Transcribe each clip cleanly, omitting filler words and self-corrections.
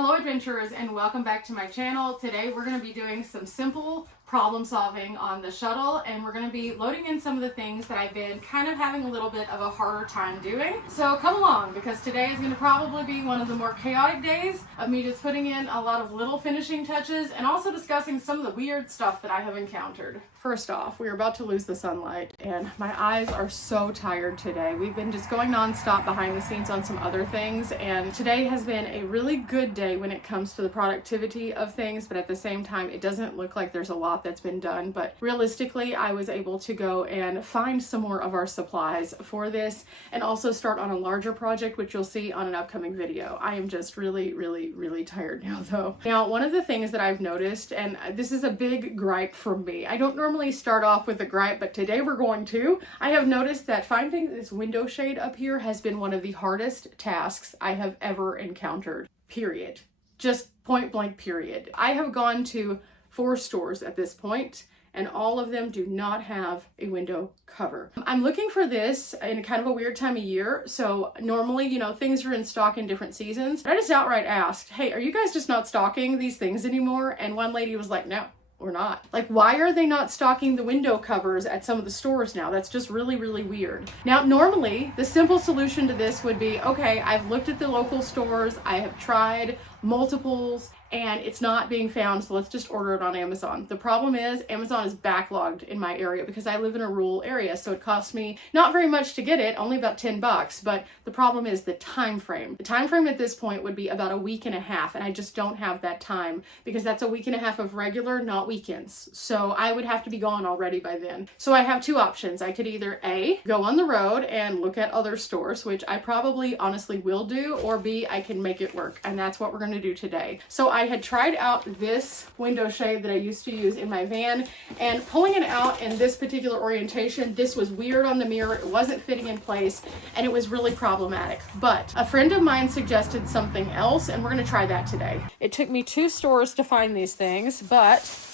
Hello adventurers and welcome back to my channel. Today we're going to be doing some simple problem solving on the shuttle, and we're going to be loading in some of the things that I've been kind of having a little bit of a harder time doing. So come along, because today is going to probably be one of the more chaotic days of me just putting in a lot of little finishing touches and also discussing some of the weird stuff that I have encountered. First off, we're about to lose the sunlight and my eyes are so tired today. We've been just going nonstop behind the scenes on some other things, and today has been a really good day when it comes to the productivity of things, but at the same time it doesn't look like there's a lot that's been done. But realistically, I was able to go and find some more of our supplies for this and also start on a larger project, which you'll see on an upcoming video. I am just really tired now though. Now, one of the things that I've noticed, and this is a big gripe from me, I don't normally start off with a gripe, but today we're going to. I have noticed that finding this window shade up here has been one of the hardest tasks I have ever encountered, period. Just point blank period. I have gone to 4 stores at this point, and all of them do not have a window cover. I'm looking for this in kind of a weird time of year. So normally, you know, things are in stock in different seasons. I just outright asked, hey, are you guys just not stocking these things anymore? And one lady was like, no, we're not. Like, why are they not stocking the window covers at some of the stores now? That's just really weird. Now, normally the simple solution to this would be, okay, I've looked at the local stores, I have tried multiples, and it's not being found, so let's just order it on Amazon. The problem is Amazon is backlogged in my area because I live in a rural area, so it costs me not very much to get it, only about $10, but the problem is the time frame. The time frame at this point would be about a week and a half, and I just don't have that time because that's a week and a half of regular, not weekends. So I would have to be gone already by then. So I have 2 options. I could either A, go on the road and look at other stores, which I probably honestly will do, or B, I can make it work, and that's what we're going to do today. So I had tried out this window shade that I used to use in my van, and pulling it out in this particular orientation, this was weird on the mirror, it wasn't fitting in place, and it was really problematic. But a friend of mine suggested something else, and we're going to try that today. It took me 2 stores to find these things, but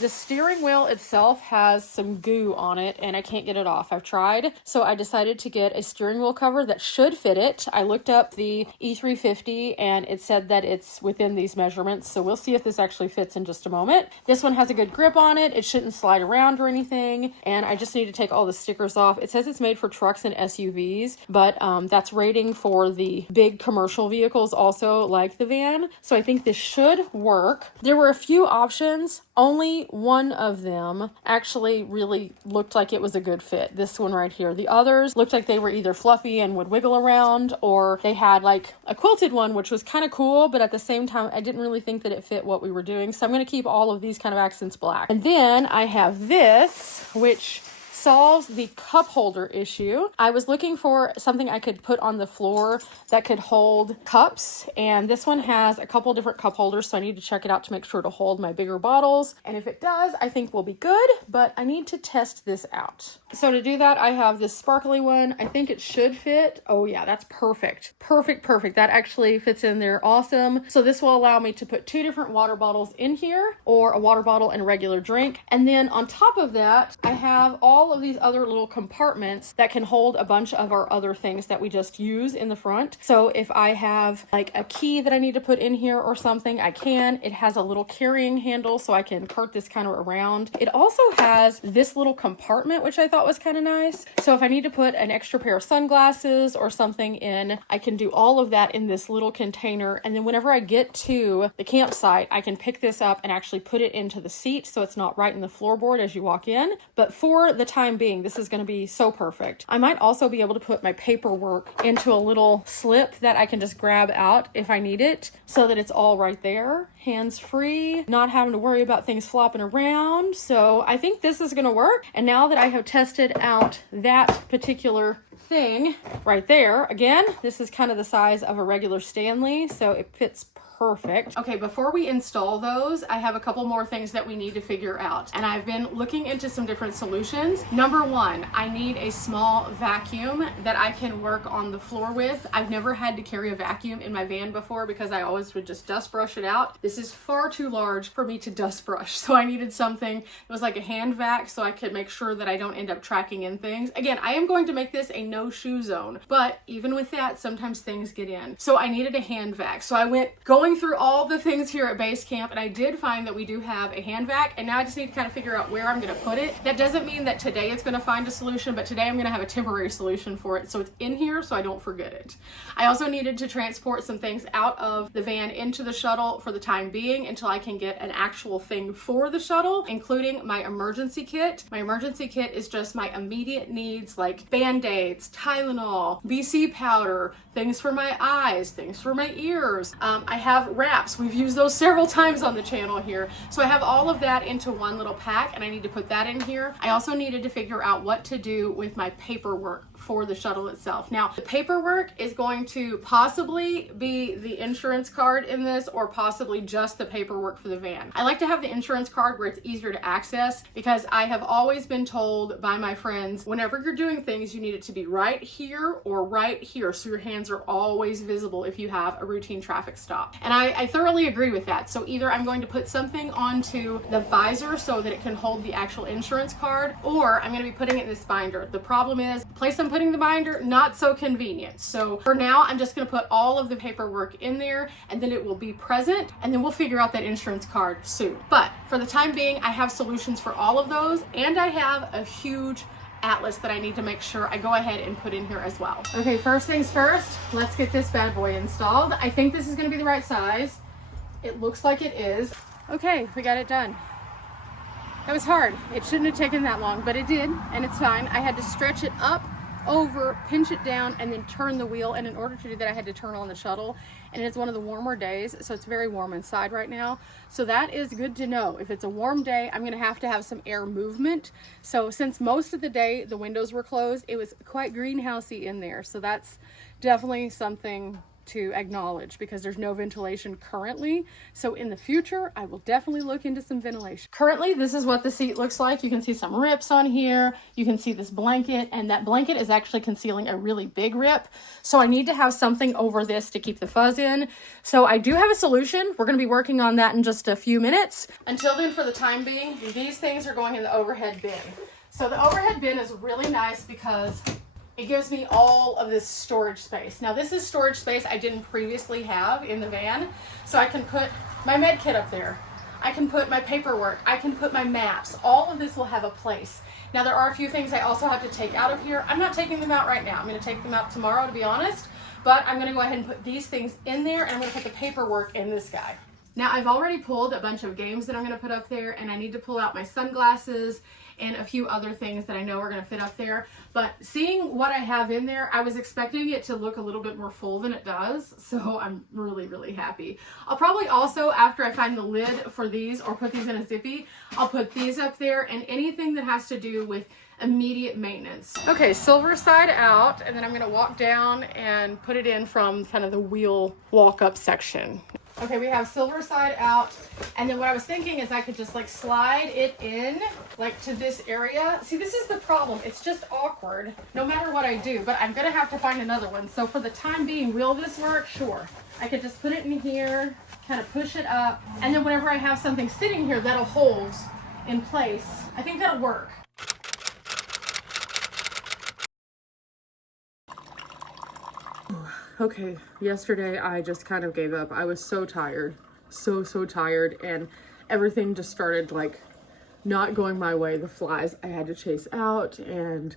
the steering wheel itself has some goo on it and I can't get it off. I've tried, so I decided to get a steering wheel cover that should fit it. I looked up the E350 and it said that it's within these measurements, so we'll see if this actually fits in just a moment. This one has a good grip on it. It shouldn't slide around or anything, and I just need to take all the stickers off. It says it's made for trucks and SUVs, but that's rating for the big commercial vehicles also, like the van, so I think this should work. There were a few options. Only one of them actually really looked like it was a good fit. This one right here. The others looked like they were either fluffy and would wiggle around, or they had like a quilted one, which was kind of cool, but at the same time, I didn't really think that it fit what we were doing. So I'm going to keep all of these kind of accents black. And then I have this, which solves the cup holder issue. I was looking for something I could put on the floor that could hold cups, and this one has a couple different cup holders, so I need to check it out to make sure to hold my bigger bottles, and if it does, I think we'll be good, but I need to test this out. So to do that, I have this sparkly one. I think it should fit. Oh yeah, that's perfect. Perfect. That actually fits in there awesome. So this will allow me to put 2 different water bottles in here, or a water bottle and a regular drink, and then on top of that, I have all of these other little compartments that can hold a bunch of our other things that we just use in the front. So if I have like a key that I need to put in here or something, I can. It has a little carrying handle so I can cart this kind of around. It also has this little compartment, which I thought was kind of nice. So if I need to put an extra pair of sunglasses or something in, I can do all of that in this little container. And then whenever I get to the campsite, I can pick this up and actually put it into the seat so it's not right in the floorboard as you walk in. But for the time being, this is going to be so perfect. I might also be able to put my paperwork into a little slip that I can just grab out if I need it, so that it's all right there, hands-free, not having to worry about things flopping around. So I think this is going to work. And now that I have tested out that particular thing right there, again, this is kind of the size of a regular Stanley, so it fits perfect. Okay, before we install those, I have a couple more things that we need to figure out. And I've been looking into some different solutions. Number 1, I need a small vacuum that I can work on the floor with. I've never had to carry a vacuum in my van before because I always would just dust brush it out. This is far too large for me to dust brush. So I needed something that was like a hand vac so I could make sure that I don't end up tracking in things. Again, I am going to make this a no shoe zone. But even with that, sometimes things get in. So I needed a hand vac. So I went going through all the things here at base camp, and I did find that we do have a hand vac, and now I just need to kind of figure out where I'm going to put it. That doesn't mean that today it's going to find a solution, but today I'm going to have a temporary solution for it. So it's in here so I don't forget it. I also needed to transport some things out of the van into the shuttle for the time being until I can get an actual thing for the shuttle, including my emergency kit. My emergency kit is just my immediate needs like Band-Aids, Tylenol, BC powder, things for my eyes, things for my ears. I have wraps. We've used those several times on the channel here. So I have all of that into one little pack, and I need to put that in here. I also needed to figure out what to do with my paperwork for the shuttle itself. Now, the paperwork is going to possibly be the insurance card in this, or possibly just the paperwork for the van. I like to have the insurance card where it's easier to access, because I have always been told by my friends, whenever you're doing things, you need it to be right here or right here, so your hands are always visible if you have a routine traffic stop. And I thoroughly agree with that. So either I'm going to put something onto the visor so that it can hold the actual insurance card, or I'm going to be putting it in this binder. The problem is, the place I'm putting the binder, not so convenient. So for now, I'm just going to put all of the paperwork in there, and then it will be present, and then we'll figure out that insurance card soon. But for the time being, I have solutions for all of those, and I have a huge atlas that I need to make sure I go ahead and put in here as well. Okay, first things first, let's get this bad boy installed. I think this is going to be the right size. It looks like it is. Okay, we got it done. That was hard. It shouldn't have taken that long, but it did, and it's fine. I had to stretch it up, over, pinch it down, and then turn the wheel. And in order to do that, I had to turn on the shuttle. And it's one of the warmer days, so it's very warm inside right now. So that is good to know. If it's a warm day, I'm gonna have to have some air movement. So since most of the day the windows were closed, it was quite greenhousey in there. So that's definitely something to acknowledge, because there's no ventilation currently. So in the future, I will definitely look into some ventilation. Currently, this is what the seat looks like. You can see some rips on here. You can see this blanket, and that blanket is actually concealing a really big rip. So I need to have something over this to keep the fuzz in. So I do have a solution. We're going to be working on that in just a few minutes. Until then, for the time being, these things are going in the overhead bin. So the overhead bin is really nice because it gives me all of this storage space. Now this is storage space I didn't previously have in the van. So I can put my med kit up there. I can put my paperwork. I can put my maps. All of this will have a place. Now there are a few things I also have to take out of here. I'm not taking them out right now. I'm gonna take them out tomorrow, to be honest. But I'm gonna go ahead and put these things in there, and I'm gonna put the paperwork in this guy. Now I've already pulled a bunch of games that I'm gonna put up there, and I need to pull out my sunglasses and a few other things that I know are going to fit up there. But seeing what I have in there, I was expecting it to look a little bit more full than it does. So I'm really, really happy. I'll probably also, after I find the lid for these or put these in a zippy, I'll put these up there and anything that has to do with immediate maintenance. Okay, silver side out, and then I'm going to walk down and put it in from kind of the wheel walk up section. Okay, we have silver side out, and then what I was thinking is I could just like slide it in like to this area. See, this is the problem. It's just awkward no matter what I do, but I'm gonna have to find another one. So for the time being, will this work? Sure. I could just put it in here, kind of push it up, and then whenever I have something sitting here that'll hold in place, I think that'll work. Okay, yesterday I just kind of gave up. I was so tired, so tired, and everything just started like not going my way. The flies I had to chase out, and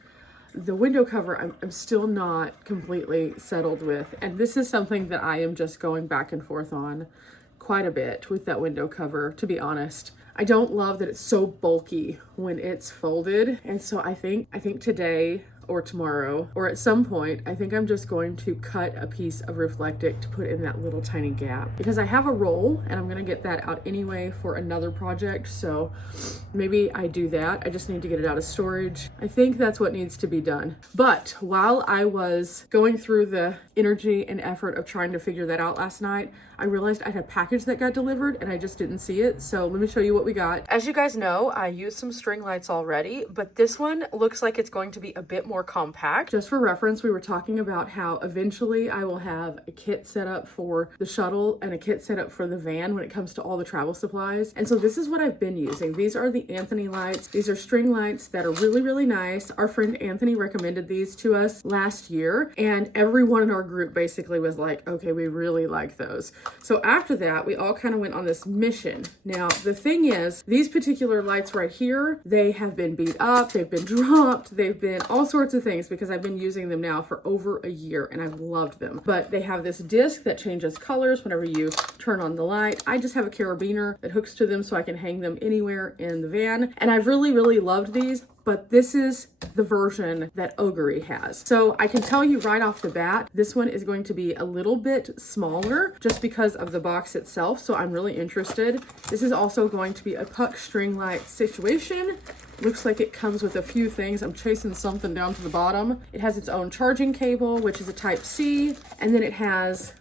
the window cover I'm still not completely settled with. And this is something that I am just going back and forth on quite a bit with that window cover, to be honest. I don't love that it's so bulky when it's folded, and so I think today or tomorrow or at some point, I think I'm just going to cut a piece of Reflectic to put in that little tiny gap, because I have a roll and I'm gonna get that out anyway for another project. So maybe I do that. I just need to get it out of storage. I think that's what needs to be done. But while I was going through the energy and effort of trying to figure that out last night, I realized I had a package that got delivered and I just didn't see it. So let me show you what we got. As you guys know, I used some string lights already, but this one looks like it's going to be a bit more more compact. Just for reference, we were talking about how eventually I will have a kit set up for the shuttle and a kit set up for the van when it comes to all the travel supplies. And so this is what I've been using. These are the Anthony lights. These are string lights that are really, really nice. Our friend Anthony recommended these to us last year, and everyone in our group basically was like, okay, we really like those. So after that, we all kind of went on this mission. Now, the thing is, these particular lights right here, they have been beat up, they've been dropped, they've been all sorts of things because I've been using them now for over a year and I've loved them. But they have this disc that changes colors whenever you turn on the light. I just have a carabiner that hooks to them so I can hang them anywhere in the van. And I've really, really loved these. But this is the version that Ogre has. So I can tell you right off the bat, this one is going to be a little bit smaller just because of the box itself. So I'm really interested. This is also going to be a puck string light situation. Looks like it comes with a few things. I'm chasing something down to the bottom. It has its own charging cable, which is a Type-C, and then it has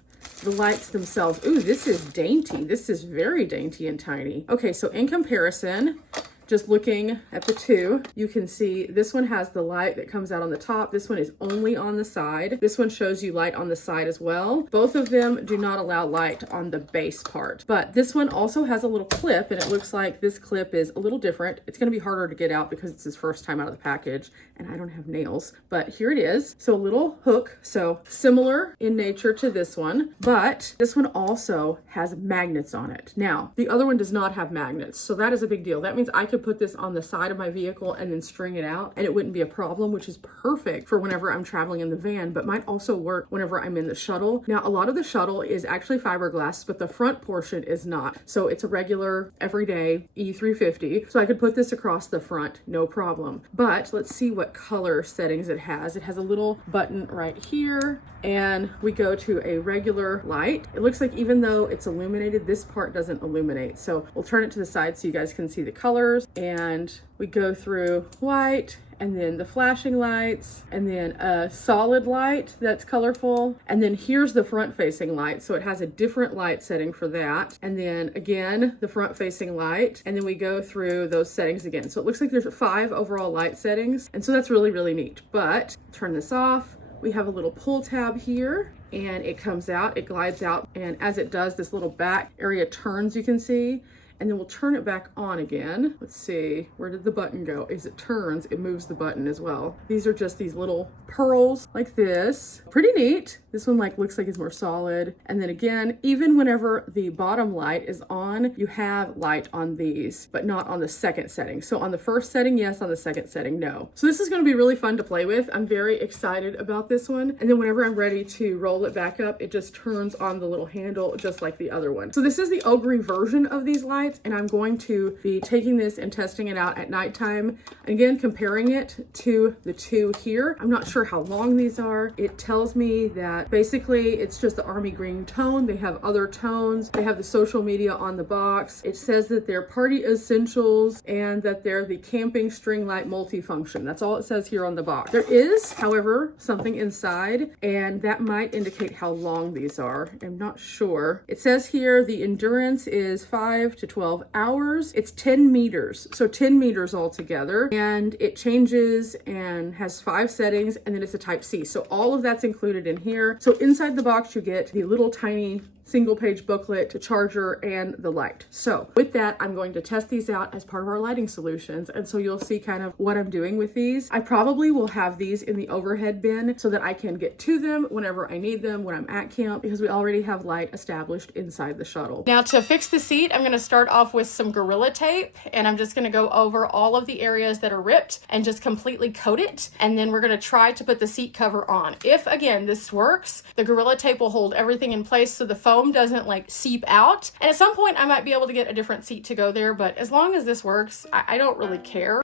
the lights themselves. Ooh, this is dainty. This is very dainty and tiny. Okay, so in comparison, just looking at the two, you can see this one has the light that comes out on the top. This one is only on the side. This one shows you light on the side as well. Both of them do not allow light on the base part, but this one also has a little clip, and it looks like this clip is a little different. It's going to be harder to get out because it's his first time out of the package and I don't have nails, but here it is. So a little hook, so similar in nature to this one, but this one also has magnets on it. Now, the other one does not have magnets, so that is a big deal. That means I could put this on the side of my vehicle and then string it out and it wouldn't be a problem, which is perfect for whenever I'm traveling in the van, but might also work whenever I'm in the shuttle. Now, a lot of the shuttle is actually fiberglass, but the front portion is not. So it's a regular everyday E350. So I could put this across the front, no problem. But let's see what color settings it has. It has a little button right here, and we go to a regular light. It looks like even though it's illuminated, this part doesn't illuminate. So we'll turn it to the side so you guys can see the colors. And we go through white, and then the flashing lights, and then a solid light that's colorful. And then here's the front facing light. So it has a different light setting for that. And then again, the front facing light. And then we go through those settings again. So it looks like there's 5 overall light settings. And so that's really, really neat. But turn this off. We have a little pull tab here, and it comes out, it glides out. And as it does, this little back area turns, you can see. And then we'll turn it back on again. Let's see, where did the button go? As it turns, it moves the button as well. These are just these little pearls like this. Pretty neat. This one looks like it's more solid. And then again, even whenever the bottom light is on, you have light on these, but not on the second setting. So on the first setting, yes, on the second setting, no. So this is gonna be really fun to play with. I'm very excited about this one. And then whenever I'm ready to roll it back up, it just turns on the little handle just like the other one. So this is the Ogre version of these lights, and I'm going to be taking this and testing it out at nighttime. Again, comparing it to the two here. I'm not sure how long these are. It tells me that basically it's just the army green tone. They have other tones. They have the social media on the box. It says that they're party essentials and that they're the camping string light multifunction. That's all it says here on the box. There is, however, something inside, and that might indicate how long these are. I'm not sure. It says here the endurance is 5 to 12 hours. It's 10 meters. So 10 meters altogether, and it changes and has 5 settings, and then it's a Type-C. So all of that's included in here. So inside the box, you get the little tiny single page booklet, the charger, and the light. So with that, I'm going to test these out as part of our lighting solutions. And so you'll see kind of what I'm doing with these. I probably will have these in the overhead bin so that I can get to them whenever I need them when I'm at camp, because we already have light established inside the shuttle. Now to fix the seat, I'm gonna start off with some Gorilla Tape, and I'm just gonna go over all of the areas that are ripped and just completely coat it. And then we're gonna try to put the seat cover on. If again, this works, the Gorilla Tape will hold everything in place so the foam doesn't seep out. And at some point I might be able to get a different seat to go there, but as long as this works, I don't really care.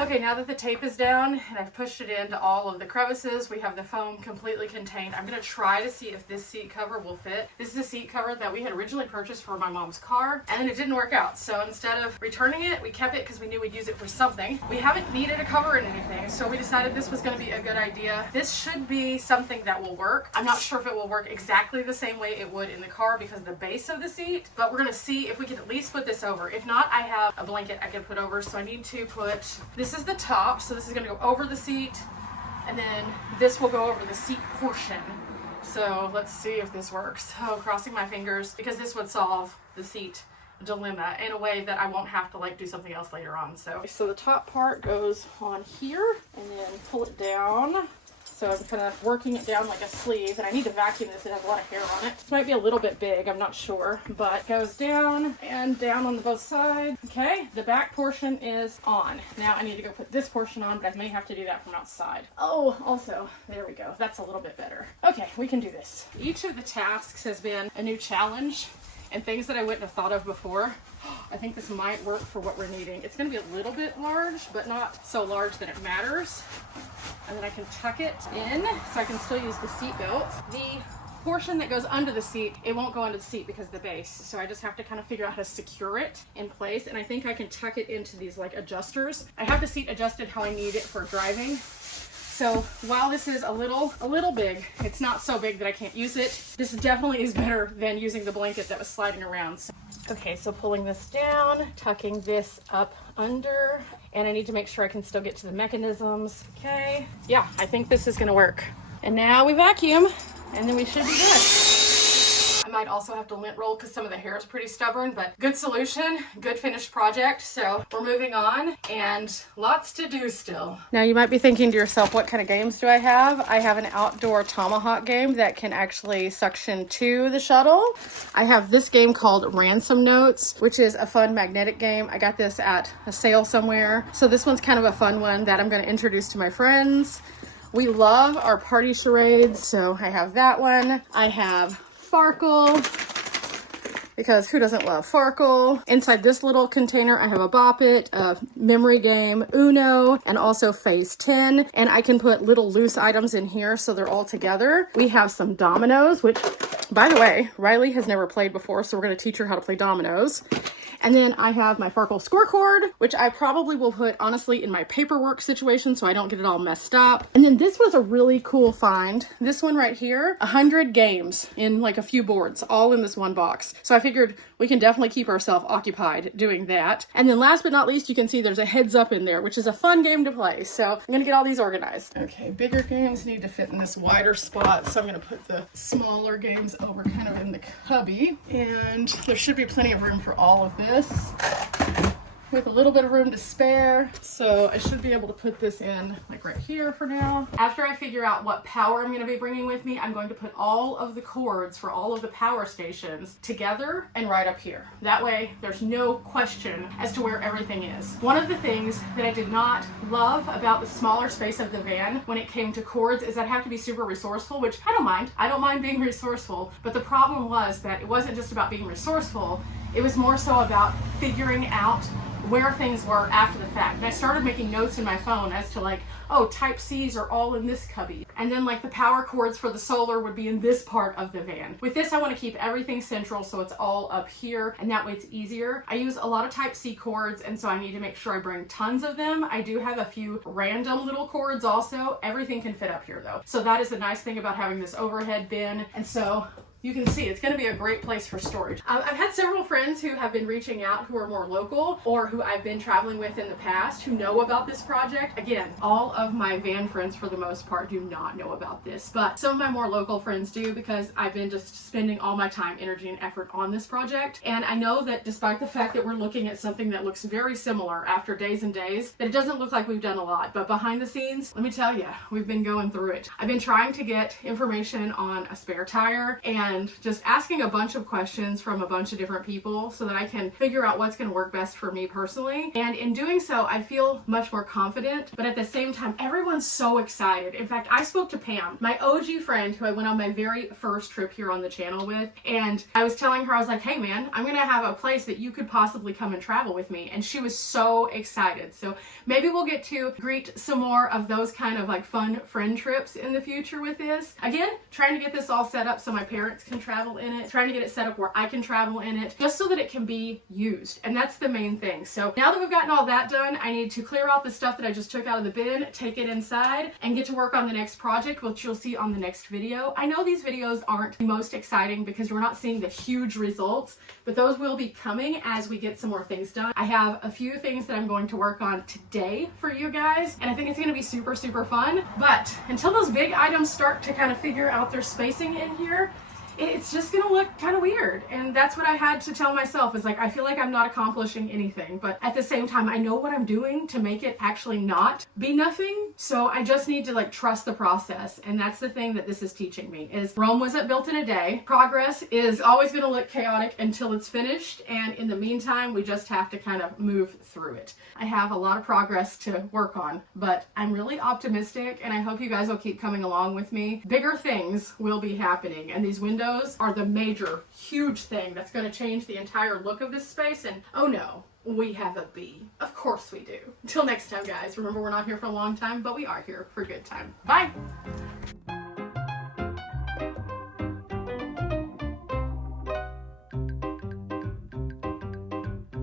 Okay, now that the tape is down and I've pushed it into all of the crevices, we have the foam completely contained. I'm gonna try to see if this seat cover will fit. This is a seat cover that we had originally purchased for my mom's car, and then it didn't work out. So instead of returning it, we kept it because we knew we'd use it for something. We haven't needed a cover in anything, so we decided this was gonna be a good idea. This should be something that will work. I'm not sure if it will work exactly the same way it would in the car because of the base of the seat, but we're gonna see if we can at least put this over. If not, I have a blanket I can put over, so I need to put, this is the top, so this is gonna go over the seat, and then this will go over the seat portion. So let's see if this works. Oh, crossing my fingers, because this would solve the seat dilemma in a way that I won't have to like do something else later on. So the top part goes on here, and then pull it down. So I'm kind of working it down like a sleeve, and I need to vacuum this. It has a lot of hair on it. This might be a little bit big, I'm not sure, but it goes down and down on both sides. Okay, the back portion is on. Now I need to go put this portion on, but I may have to do that from outside. Oh, also, there we go. That's a little bit better. Okay, we can do this. Each of the tasks has been a new challenge and things that I wouldn't have thought of before. I think this might work for what we're needing. It's gonna be a little bit large, but not so large that it matters. And then I can tuck it in so I can still use the seat belt. The portion that goes under the seat, it won't go under the seat because of the base. So I just have to kind of figure out how to secure it in place. And I think I can tuck it into these like adjusters. I have the seat adjusted how I need it for driving. So while this is a little big, it's not so big that I can't use it. This definitely is better than using the blanket that was sliding around. So, okay, so pulling this down, tucking this up under, and I need to make sure I can still get to the mechanisms. Okay, yeah, I think this is gonna work. And now we vacuum, and then we should be good. I might also have to lint roll because some of the hair is pretty stubborn, but good solution, good finished project. So we're moving on, and lots to do still. Now you might be thinking to yourself, what kind of games do I have? I have an outdoor tomahawk game that can actually suction to the shuttle. I have this game called Ransom Notes, which is a fun magnetic game. I got this at a sale somewhere. So this one's kind of a fun one that I'm going to introduce to my friends. We love our party charades, so I have that one. I have Farkle, because who doesn't love Farkle? Inside this little container, I have a Bop It, a memory game, Uno, and also Phase 10. And I can put little loose items in here so they're all together. We have some dominoes, which, by the way, Riley has never played before, so we're gonna teach her how to play dominoes. And then I have my Farkle scorecard, which I probably will put, honestly, in my paperwork situation so I don't get it all messed up. And then this was a really cool find. This one right here, 100 games in like a few boards, all in this one box. So I figured we can definitely keep ourselves occupied doing that. And then last but not least, you can see there's a heads up in there, which is a fun game to play. So I'm gonna get all these organized. Okay, bigger games need to fit in this wider spot. So I'm gonna put the smaller games over kind of in the cubby. And there should be plenty of room for all of this, with a little bit of room to spare. So I should be able to put this in like right here for now. After I figure out what power I'm going to be bringing with me, I'm going to put all of the cords for all of the power stations together and right up here. That way there's no question as to where everything is. One of the things that I did not love about the smaller space of the van when it came to cords is I'd have to be super resourceful, which I don't mind. I don't mind being resourceful, but the problem was that it wasn't just about being resourceful, it was more so about figuring out where things were after the fact. And I started making notes in my phone as to like, oh, type C's are all in this cubby. And then like the power cords for the solar would be in this part of the van. With this, I want to keep everything central so it's all up here, and that way it's easier. I use a lot of type C cords, and so I need to make sure I bring tons of them. I do have a few random little cords also. Everything can fit up here though. So that is the nice thing about having this overhead bin. And so you can see it's going to be a great place for storage. I've had several friends who have been reaching out who are more local or who I've been traveling with in the past who know about this project. Again, all of my van friends for the most part do not know about this, but some of my more local friends do because I've been just spending all my time, energy, and effort on this project. And I know that despite the fact that we're looking at something that looks very similar after days and days, that it doesn't look like we've done a lot. But behind the scenes, let me tell you, we've been going through it. I've been trying to get information on a spare tire and spend just asking a bunch of questions from a bunch of different people so that I can figure out what's going to work best for me personally. And in doing so, I feel much more confident, but at the same time, everyone's so excited. In fact, I spoke to Pam, my OG friend who I went on my very first trip here on the channel with, and I was telling her, I was like, hey man, I'm gonna have a place that you could possibly come and travel with me. And she was so excited. So maybe we'll get to greet some more of those kind of like fun friend trips in the future with this. Again, trying to get this all set up so my parents can travel in it, trying to get it set up where I can travel in it, just so that it can be used. And that's the main thing. So now that we've gotten all that done, I need to clear out the stuff that I just took out of the bin, take it inside, and get to work on the next project, which you'll see on the next video. I know these videos aren't the most exciting because we're not seeing the huge results, but those will be coming as we get some more things done. I have a few things that I'm going to work on today for you guys, and I think it's going to be super, super fun. But until those big items start to kind of figure out their spacing in here, it's just gonna look kind of weird. And that's what I had to tell myself, is like, I feel like I'm not accomplishing anything, but at the same time, I know what I'm doing to make it actually not be nothing. So I just need to like trust the process. And that's the thing that this is teaching me, is Rome wasn't built in a day. Progress is always gonna look chaotic until it's finished. And in the meantime, we just have to kind of move through it. I have a lot of progress to work on, but I'm really optimistic, and I hope you guys will keep coming along with me. Bigger things will be happening, and these windows are the major, huge thing that's going to change the entire look of this space. And oh no, we have a bee. Of course we do. Until next time, guys, remember, we're not here for a long time, but we are here for a good time. Bye!